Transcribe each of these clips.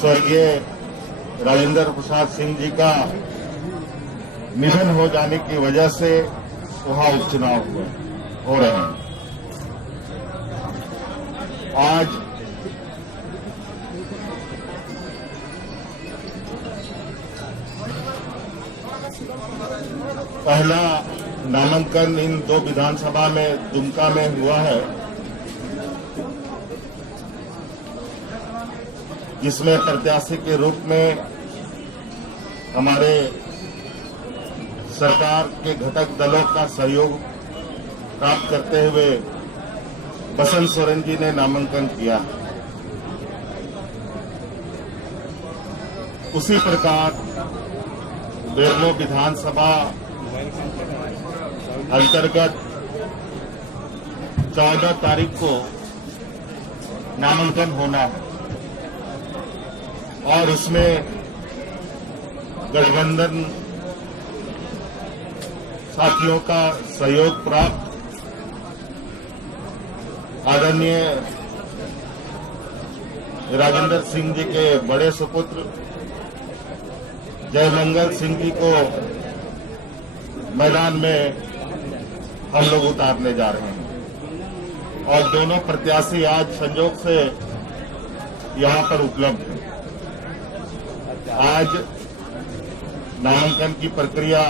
स्वर्गीय राजेंद्र प्रसाद सिंह जी का निधन हो जाने की वजह से वहां उपचुनाव हो रहे हैं। आज पहला नामांकन इन दो विधानसभा में दुमका में हुआ है, जिसमें प्रत्याशी के रूप में हमारे सरकार के घटक दलों का सहयोग प्राप्त करते हुए बसंत सोरेन जी ने नामांकन किया। उसी प्रकार बेरमो विधानसभा अंतर्गत 14 तारीख को नामांकन होना है और उसमें गठबंधन साथियों का सहयोग प्राप्त आदरणीय राजेंद्र सिंह जी के बड़े सुपुत्र जयमंगल सिंह जी को मैदान में हम लोग उतारने जा रहे हैं और दोनों प्रत्याशी आज संयोग से यहां पर उपलब्ध हैं। आज नामांकन की प्रक्रिया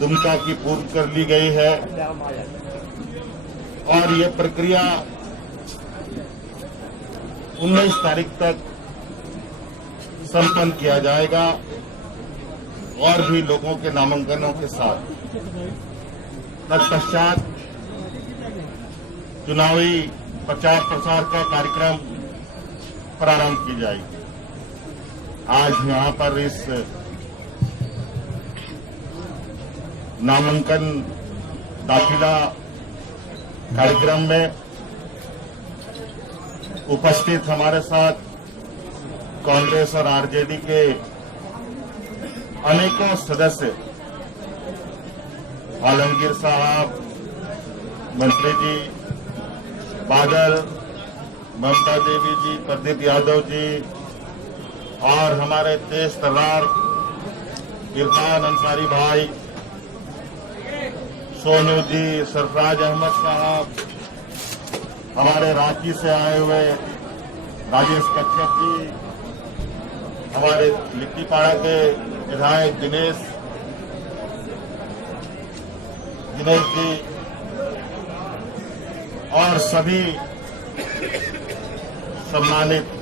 दुमका की पूर्व कर ली गई है और ये प्रक्रिया 19 तारीख तक संपन्न किया जाएगा और भी लोगों के नामांकनों के साथ। तत्पश्चात चुनावी प्रचार प्रसार का कार्यक्रम प्रारंभ की जाएगी। आज यहां पर इस नामांकन दाखिला कार्यक्रम में उपस्थित हमारे साथ कांग्रेस और आरजेडी के अनेकों सदस्य, आलमगीर साहब, मंत्री जी, बादल, ममता देवी जी, प्रदीप यादव जी और हमारे तेज तर्रार इरफान अंसारी भाई, सोनू जी, सरफराज अहमद साहब, हमारे रांची से आए हुए राजेश कश्यप जी, हमारे लिट्टीपाड़ा के विधायक दिनेश जी और सभी सम्मानित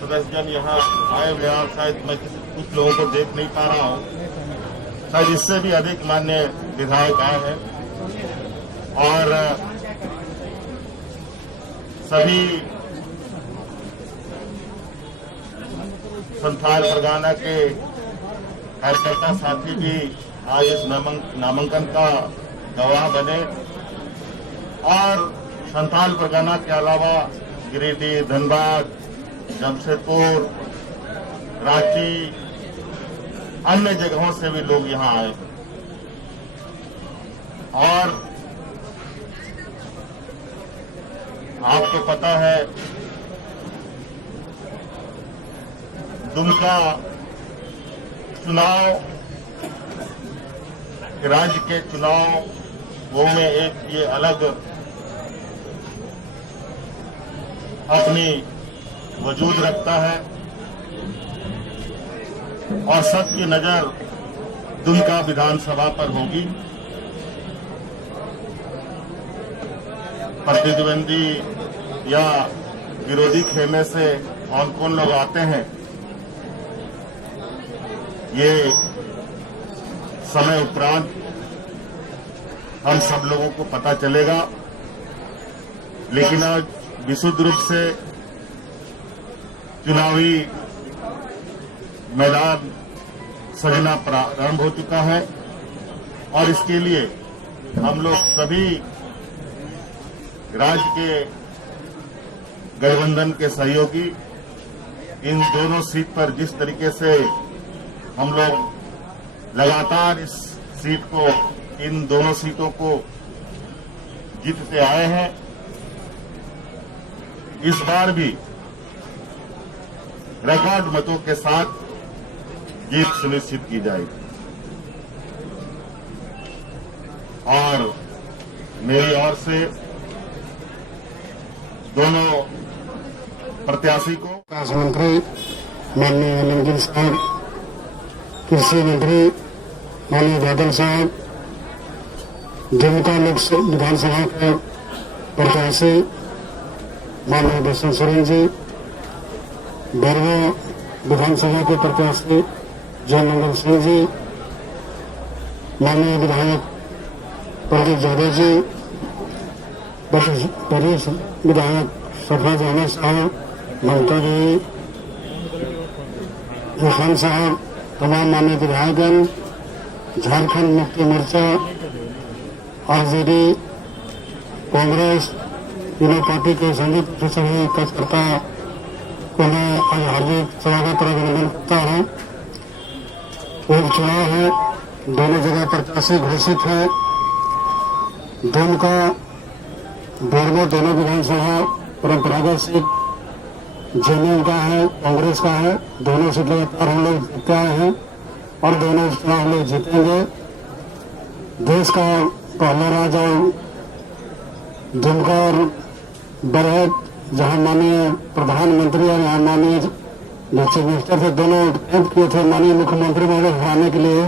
सदस्यजन यहाँ आए हुए हैं। शायद मैं कुछ लोगों को देख नहीं पा रहा हूँ, शायद इससे भी अधिक मान्य विधायक आए हैं और सभी संथाल परगना के कार्यकर्ता साथी भी आज इस नामांकन का गवाह बने और संथाल परगना के अलावा गिरिडीह, धनबाद, जमशेदपुर, रांची, अन्य जगहों से भी लोग यहां आए और आपको पता है दुमका चुनाव राज्य के चुनावों में एक ये अलग अपनी वजूद रखता है और सबकी नजर दुमका विधानसभा पर होगी। प्रतिद्वंदी या विरोधी खेमे से कौन कौन लोग आते हैं ये समय उपरांत हम सब लोगों को पता चलेगा, लेकिन आज विशुद्ध रूप से चुनावी मैदान सजना प्रारंभ हो चुका है और इसके लिए हम लोग सभी राज्य के गठबंधन के सहयोगी इन दोनों सीट पर जिस तरीके से हम लोग लगातार इस सीट को, इन दोनों सीटों को जीतते आए हैं, इस बार भी रिकॉर्ड मतों के साथ जीत सुनिश्चित की जाएगी। और मेरी ओर से दोनों प्रत्याशी को विकास मंत्री माननीय आलमगीर साहब, कृषि मंत्री माननीय बादल साहब, दुमका लोक विधानसभा के प्रत्याशी माननीय बसंत सोरेन जी, बरवा विधानसभा के प्रत्याशी जयमंगल सिंह जी, माननीय विधायक प्रदीप यादव जी, वरिष्ठ विधायक सरफराज अहमद साहब, ममता जी, इरफान साहब, तमाम माननीय विधायकगण, झारखंड मुक्ति मोर्चा, आरजेडी, कांग्रेस, तीनों पार्टी के संयुक्त सभी कार्यकर्ता को मैं आज हार्दिक स्वागत और अभिनंदन करता हूँ। उपचुनाव है, दोनों जगह प्रत्याशी घोषित है। दुमका बेरमो दोनों विधानसभा परंपरागत सीट जेएमएम का है, कांग्रेस का है। दोनों सीट लगातार हम लोग जीतते आए हैं और दोनों चुनाव हम लोग जीतेंगे। देश का पहला राज्य और दुमका और बरहट, जहां माननीय प्रधानमंत्री और यहाँ माननीय चीफ मिनिस्टर थे, दोनों कैंप किए थे माननीय मुख्यमंत्री महोदय हराने के लिए,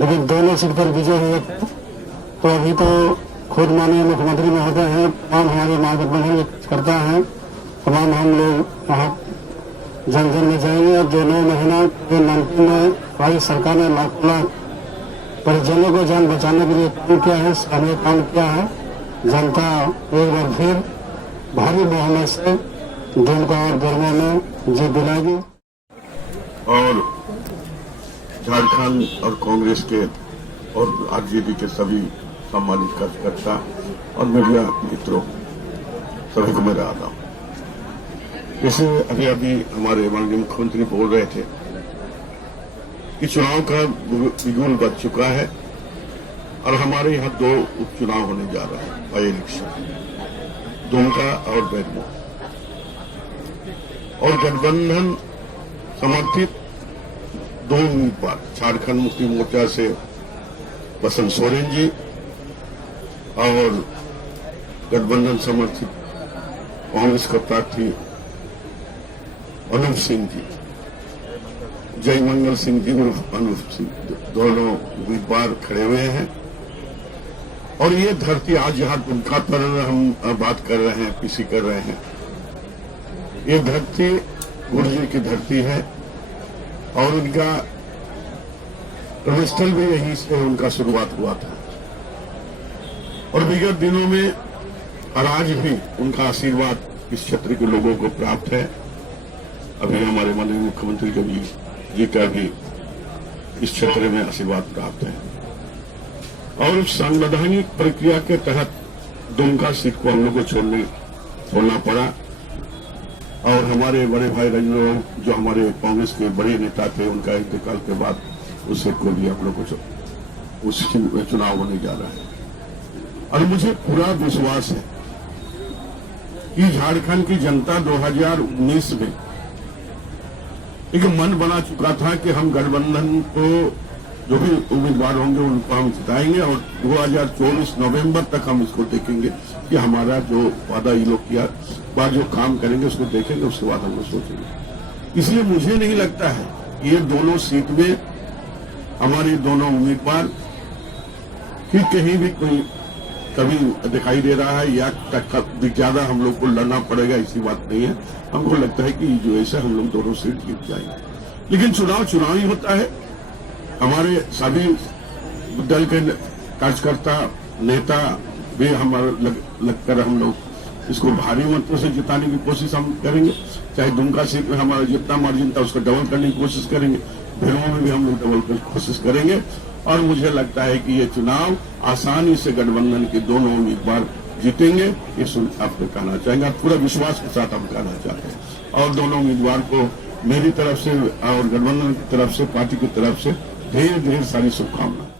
लेकिन दोनों सीट पर विजय हुए थे। तो अभी तो खुद माननीय मुख्यमंत्री महोदय हैं, तमाम हमारे मार्गदर्शन करता है, तमाम हम लोग वहाँ जन जन में जाएंगे। और जो 9 महीना कोविड-19 में हमारी सरकार ने लाखों लाख परिजनों को जान बचाने के लिए काम किया है, सामने काम किया है। जनता एक बार फिर भारी बहुमत से दुमका और बेरमो में जीत दिलाएगी। और झारखंड और कांग्रेस के और आरजेडी के सभी सम्मानित कार्यकर्ता और मीडिया मित्रों, सभी को मेरा आदाब। जैसे अभी हमारे माननीय मुख्यमंत्री बोल रहे थे कि चुनाव का बिगुल बज चुका है और हमारे यहाँ 2 उपचुनाव होने जा रहे हैं, बाई इलेक्शन, दुमका और बेरमो। और गठबंधन समर्थित 2 उम्मीदवार, झारखंड मुक्ति मोर्चा से बसंत सोरेन जी और गठबंधन समर्थित कांग्रेस का प्रार्थी अनूप सिंह जी, जयमंगल सिंह जी उर्फ अनूप सिंह, दोनों उम्मीदवार खड़े हुए हैं। और ये धरती आज यहाँ दुमका पर हम बात कर रहे हैं, पीसी कर रहे हैं, ये धरती गुर्जर की धरती है और उनका कर्मस्थल भी यहीं से उनका शुरुआत हुआ था। और विगत दिनों में और आज भी उनका आशीर्वाद इस क्षेत्र के लोगों को प्राप्त है। अभी हमारे माननीय मुख्यमंत्री कभी जी का भी इस क्षेत्र में आशीर्वाद प्राप्त है। और संवैधानिक प्रक्रिया के तहत दुमका सीट को हम लोग को छोड़ना पड़ा और हमारे बड़े भाई राजेंद्र, जो हमारे कांग्रेस के बड़े नेता थे, उनका इंतकाल के बाद उस सीट को भी हम लोग को उस चुनाव होने जा रहा है। और मुझे पूरा विश्वास है कि झारखंड की जनता 2019 में एक मन बना चुका था कि हम गठबंधन को जो भी उम्मीदवार होंगे उनको हम जिताएंगे और 2024 नवंबर तक हम इसको देखेंगे कि हमारा जो वादा ये लोग किया, बाद जो काम करेंगे उसको देखेंगे, उसके बाद हम लोग सोचेंगे। इसलिए मुझे नहीं लगता है कि ये दोनों सीट में हमारे दोनों उम्मीदवार कि कहीं भी कोई कभी दिखाई दे रहा है या ज्यादा हम लोग को लड़ना पड़ेगा, ऐसी बात नहीं है। हमको लगता है कि जो ऐसा हम लोग दोनों सीट जीत जाएंगे। लेकिन चुनाव ही होता है। हमारे सभी दल के कार्यकर्ता नेता भी हमारे लगकर हम लोग इसको भारी मतों से जिताने की कोशिश हम करेंगे। चाहे दुमका सीट में हमारा जितना मार्जिन था उसको डबल करने की कोशिश करेंगे, बेरमो में भी हम लोग डबल करने की कोशिश करेंगे। और मुझे लगता है कि ये चुनाव आसानी से गठबंधन के दोनों उम्मीदवार जीतेंगे, ये आपको कहना चाहेंगे। पूरा विश्वास के साथ हम कहना चाहते हैं। और दोनों उम्मीदवार को मेरी तरफ से और गठबंधन की तरफ से, पार्टी की तरफ से ढेर सारी शुभकामनाएं।